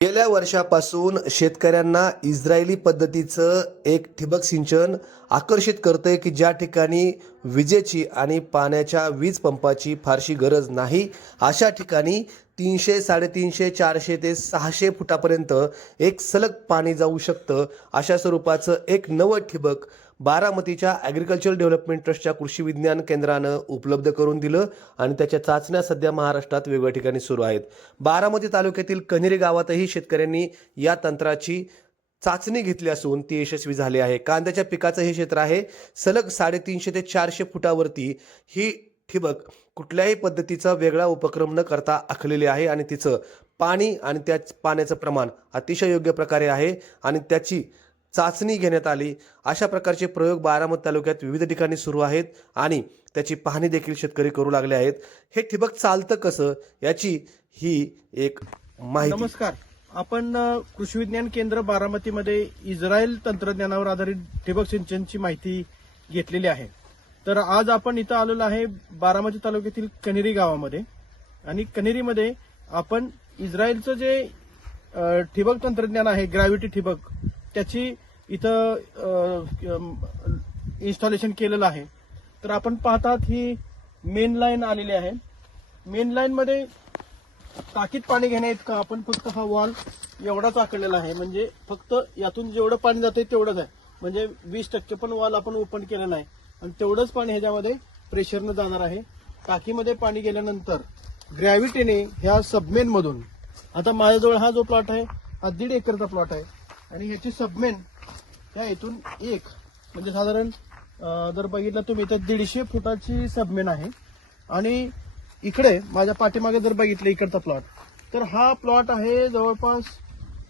गेल्या वर्षापासून शेतकऱ्यांना इस्रायली पद्धतीचं एक ठिबक सिंचन आकर्षित करतंय की ज्या ठिकाणी विजेची आणि पाण्याच्या वीज पंपाची फारशी गरज नाही अशा ठिकाणी तीनशे साडेतीनशे चारशे ते सहाशे फुटापर्यंत एक सलग पाणी जाऊ शकतं. अशा स्वरूपाचं एक नवं ठिबक बारामतीच्या ॲग्रिकल्चर डेव्हलपमेंट ट्रस्टच्या कृषी विज्ञान केंद्रानं उपलब्ध करून दिलं आणि त्याच्या चाचण्या सध्या महाराष्ट्रात वेगवेगळ्या ठिकाणी सुरू आहेत. बारामती तालुक्यातील कन्हेरी गावातही शेतकऱ्यांनी या तंत्राची चाचणी घेतली असून ती यशस्वी झाली आहे. कांद्याच्या पिकाचं हे क्षेत्र आहे. सलग साडेतीनशे ते चारशे फुटावरती ही ठिबक कुठल्याही पद्धतीचा वेगळा उपक्रम न करता आखलेली आहे आणि तिचं पाणी आणि त्या पाण्याचं प्रमाण अतिशय योग्य प्रकारे आहे आणि त्याची चाचणी घेण्यात आली. अशा प्रकारचे प्रयोग बारामती तालुक्यात विविध ठिकाणी सुरू आहेत आणि त्याची पाहणी देखील शेतकरी करू लागले आहेत. हे ठिबक चालतं कसं? याची ही एक माहिती. नमस्कार. आपण कृषी विज्ञान केंद्र बारामतीमध्ये इस्रायल तंत्रज्ञानावर आधारित ठिबक सिंचनची माहिती घेतलेली आहे. तर आज आपण इथं आलेलो आहे बारामती तालुक्यातील कनेरी गावामध्ये. आणि कनेरीमध्ये आपण इस्रायलचं जे ठिबक तंत्रज्ञान आहे ग्रॅव्हिटी ठिबक त्याची इथं इन्स्टॉलेशन केलेलं आहे. तर आपण पाहतात ही मेन लाईन आलेली आहे. मेन लाईनमध्ये टाकीत पाणी घेण्या इतकं आपण फक्त हा वॉल एवढाच आकडलेला आहे. म्हणजे फक्त यातून जेवढं पाणी जाते तेवढंच आहे. म्हणजे वीस टक्के पण वॉल आपण ओपन केलं नाही. आणि तेवढंच पाणी ह्याच्यामध्ये प्रेशरनं जाणार आहे. टाकीमध्ये पाणी गेल्यानंतर ग्रॅव्हिटीने ह्या सबमेन मधून आता माझ्याजवळ हा जो प्लॉट आहे हा दीड एकरचा प्लॉट आहे. आणि ह्याची सबमेन ह्या इथून एक म्हणजे साधारण जर बघितलं तुम्ही तर दीडशे फुटाची सबमेन आहे. आणि इकडे माझ्या पाठीमागे जर बघितलं इकडचा प्लॉट तर हा प्लॉट आहे जवळपास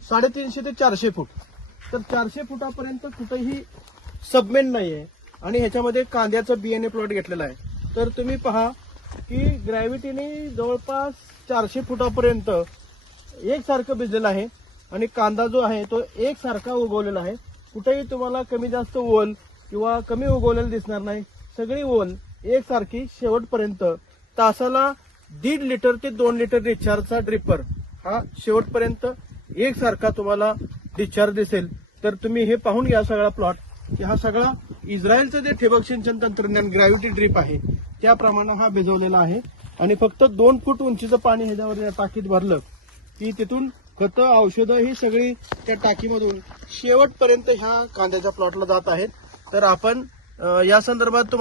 साडेतीनशे ते चारशे फूट. तर चारशे फुटापर्यंत कुठेही सबमेन नाही आहे आणि ह्याच्यामध्ये कांद्याचं बियाणे प्लॉट घेतलेला आहे. तर तुम्ही पहा की ग्रॅव्हिटीने जवळपास चारशे फुटापर्यंत एकसारखं भिजलेलं आहे. आणि कांदा जो आहे तो एकसारखा उगवलेला आहे. कुठेही तुम्हाला कमी जास्त ओल किंवा कमी उगवलेलं दिसणार नाही. सगळी ओल एकसारखी शेवटपर्यंत. तासाला दीड लिटर ते दोन लिटर डिस्चार्जचा ड्रिपर हा शेवटपर्यंत एकसारखा तुम्हाला डिस्चार्ज दिसेल. तर तुम्ही हे पाहून घ्या सगळा प्लॉट की हा सगळा इस्रायलचं जे ठिबक सिंचन तंत्रज्ञान ग्रॅव्हिटी ड्रीप आहे त्याप्रमाणे हा भिजवलेला आहे. आणि फक्त दोन फूट उंचीचं पाणी ह्याच्यावर टाकीत भरलं की तिथून खतं औषधं ही सगळी त्या टाकीमधून शेवटपर्यंत ह्या कांद्याच्या प्लॉटला जात आहेत. तर आपण या संदर्भात